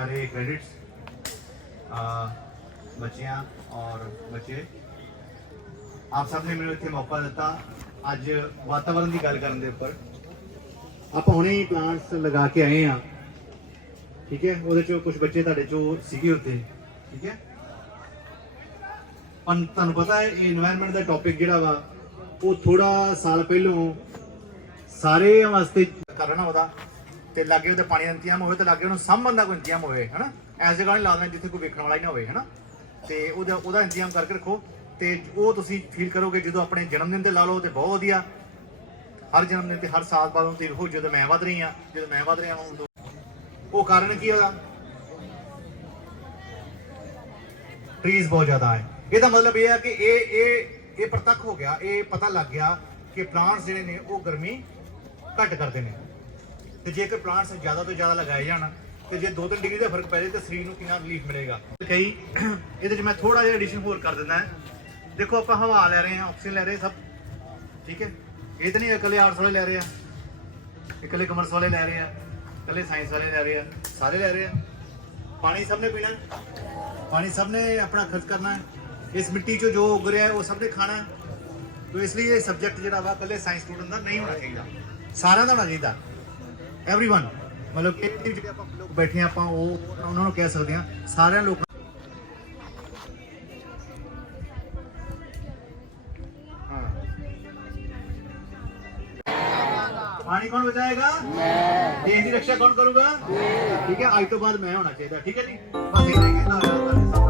प्यारे क्रेडिट्स बच्चियाँ और बच्चे। ਆਪ ਸਭ ਨੇ ਮੈਨੂੰ ਇੱਥੇ ਮੌਕਾ ਦਿੱਤਾ ਅੱਜ ਵਾਤਾਵਰਣ ਦੀ ਗੱਲ ਕਰਨ ਦੇ ਉੱਪਰ ਆਪਾਂ ਹੁਣੇ ਹੀ ਪਲਾਂਟਸ ਲਗਾ ਕੇ ਆਏ ਆ ਠੀਕ ਹੈ ਉਹਦੇ ਚੋਂ ਕੁਝ ਬੱਚੇ ਤੁਹਾਡੇ ਚੋਂ ਸੀਗੇ ਉੱਤੇ ਠੀਕ ਹੈ ਪਰ ਤੁਹਾਨੂੰ ਪਤਾ ਹੈ ਇਹ এনवायरमेंट ਦਾ ਟੌਪਿਕ ਜਿਹੜਾ ਵਾ ਉਹ ਥੋੜਾ ਸਾਲ ਪਹਿਲਾਂ ਸਾਰੇ ਵਾਸਤੇ ਕਰਨਾ ਉਹਦਾ ਤੇ ਲਾਗੇ ਉਹਦੇ ਪਾਣੀ ਦਾ ਇੰਤਜ਼ਾਮ ਹੋਵੇ ਤੇ ਲਾਗੇ ਉਹਨੂੰ ਸਾਂਭਣ ਦਾ ਕੋਈ ਇੰਤਜ਼ਾਮ ਹੋਵੇ, ਹਨਾ? ਐਸ ਜਗ੍ਹਾ ਨਹੀਂ ਲਾਉਣਾ ਜਿੱਥੇ ਕੋਈ ਵੇਖਣ ਵਾਲਾ ਹੀ ਨਾ ਹੋਵੇ, ਹਨਾ? ਤੇ ਉਹਦਾ ਉਹਦਾ ਇੰਤਜ਼ਾਮ ਕਰਕੇ ਰੱਖੋ ਤੇ ਉਹ ਤੁਸੀਂ ਫੀਲ ਕਰੋਗੇ ਜਦੋਂ ਆਪਣੇ ਜਨਮ ਦਿਨ ਤੇ ਲਾ ਲਓ ਤੇ ਬਹੁਤ ਵਧੀਆ। ਹਰ ਜਨਮ ਦਿਨ ਤੇ ਹਰ ਸਾਲ ਬਾਅਦ ਉਹ ਦੇਖੋ ਜਦੋਂ ਮੈਂ ਵਧ ਰਹੀ ਆ ਜਦੋਂ ਮੈਂ ਵਧ ਰਿਹਾ ਹਾਂ ਉਹ ਕਾਰਨ ਕੀ ਹੋਇਆ? ਟ੍ਰੀਜ਼ ਬਹੁਤ ਜ਼ਿਆਦਾ ਹੈ। ਇਹਦਾ ਮਤਲਬ ਇਹ ਹੈ ਕਿ ਇਹ ਇਹ ਇਹ ਪ੍ਰਤੱਖ ਹੋ ਗਿਆ, ਇਹ ਪਤਾ ਲੱਗ ਗਿਆ ਕਿ ਪਲਾਂਟਸ ਜਿਹੜੇ ਨੇ ਉਹ ਗਰਮੀ ਘੱਟ ਕਰਦੇ ਨੇ। ਤੇ ਜੇਕਰ ਪਲਾਂਟਸ ਜ਼ਿਆਦਾ ਤੋਂ ਜ਼ਿਆਦਾ ਲਗਾਏ ਜਾਣ, ਤੇ ਜੇ 2-3 ਡਿਗਰੀ ਦਾ ਫ਼ਰਕ ਪੈ ਜਾਏ, ਤੇ ਸਰੀਰ ਨੂੰ ਕਿੰਨਾ ਰਿਲੀਫ ਮਿਲੇਗਾ? ਕਈ, ਇਹਦੇ 'ਚ ਮੈਂ ਥੋੜਾ ਜਿਹਾ ਐਡੀਸ਼ਨ ਹੋਰ ਕਰ ਦਿੰਦਾ ਦੇਖੋ, ਆਪਾਂ ਹਵਾ ਲੈ ਰਹੇ ਹਾਂ ਆਕਸੀਜਨ ਲੈ ਰਹੇ ਸਭ। ਠੀਕ ਹੈ? ਇਹ ਤਾਂ ਨਹੀਂ ਇਕੱਲੇ ਆਰਟਸ ਵਾਲੇ ਲੈ ਰਹੇ ਆ। ਇਕੱਲੇ ਕਮਰਸ ਵਾਲੇ ਲੈ ਰਹੇ ਆ। ਇਕੱਲੇ ਸਾਇੰਸ ਵਾਲੇ ਲੈ ਰਹੇ ਆ। ਸਾਰੇ ਲੈ ਰਹੇ ਆ। ਪਾਣੀ ਸਭ ਨੇ ਪੀਣਾ ਪਾਣੀ ਸਭ ਨੇ ਆਪਣਾ ਖਰਚ ਕਰਨਾ ਹੈ। ਇਸ ਮਿੱਟੀ 'ਚੋਂ ਜੋ ਉਗ ਰਿਹਾ ਹੈ, ਉਹ ਸਭ ਨੇ ਖਾਣਾ ਹੈ। ਤੋ ਇਸ ਲਈ ਇਹ ਸਬਜੈਕਟ ਜਿਹੜਾ ਵਾ ਇਕੱਲੇ ਸਾਇੰਸ ਸਟੂਡੈਂਟ ਦਾ ਨਹੀਂ ਹੋਣਾ ਚਾਹੀਦਾ। ਸਾਰਿਆਂ ਦਾ ਹੋਣਾ ਚਾਹੀਦਾ। एवरीवन ਮਤਲਬ ਕਿ ਇਹ ਜਿਹੜੇ ਆਪਾਂ ਲੋਕ ਬੈਠੇ ਹਾਂ ਆਪਾਂ ਉਹ ਉਹਨਾਂ ਨੂੰ ਕਹਿ ਸਕਦੇ ਹਾਂ ਸਾਰਿਆਂ ਲੋਕਾਂ ਹਾਂ ਪਾਣੀ ਕੌਣ ਬਚਾਏਗਾ ਮੈਂ ਦੇਸ਼ ਦੀ ਰੱਖਿਆ ਕੌਣ ਕਰੂਗਾ ਠੀਕ ਹੈ ਅੱਜ ਤੋਂ ਬਾਅਦ ਮੈਂ ਹੋਣਾ ਚਾਹੀਦਾ ਠੀਕ ਹੈ ਜੀ ਬਸ ਇਹ ਕਹਿੰਦਾ